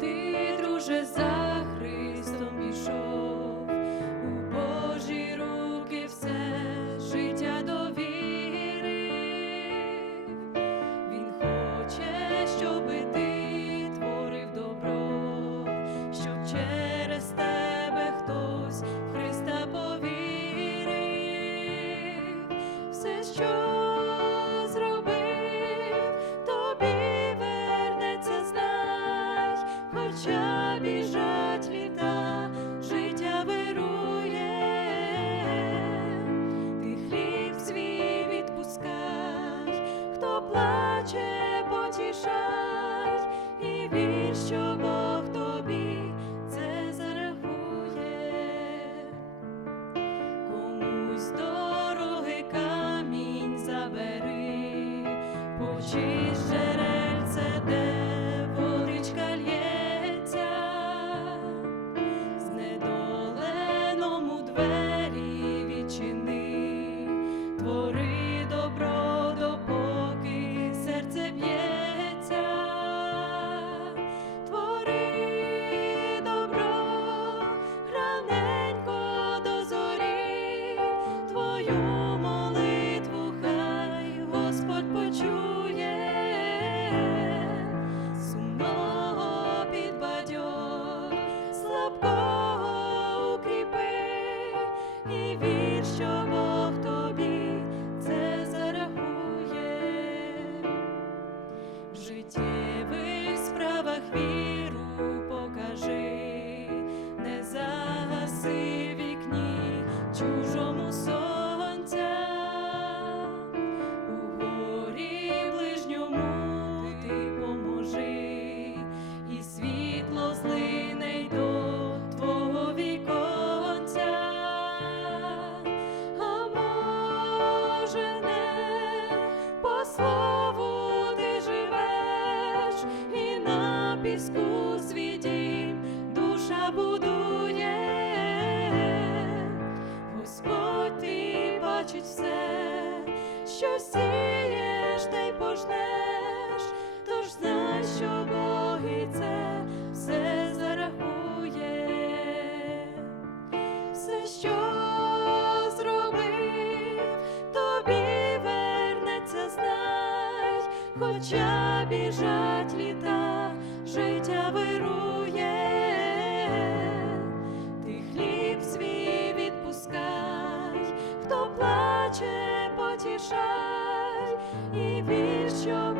ти, друже, за Христом пішов. Хоча біжать літа, життя вирує, ти хліб свій відпускай, хто плаче, потішай, і вір, це зарахує. Комусь дороги камінь забери, почисть піску свій дім душа будує. Господь ти бачить все, що сієш, та й пожнеш, тож знай, що Бог і це все зарахує. Все, що зробив, тобі вернеться, знай, хоча біжать літа, плаче, потішай, і вір, що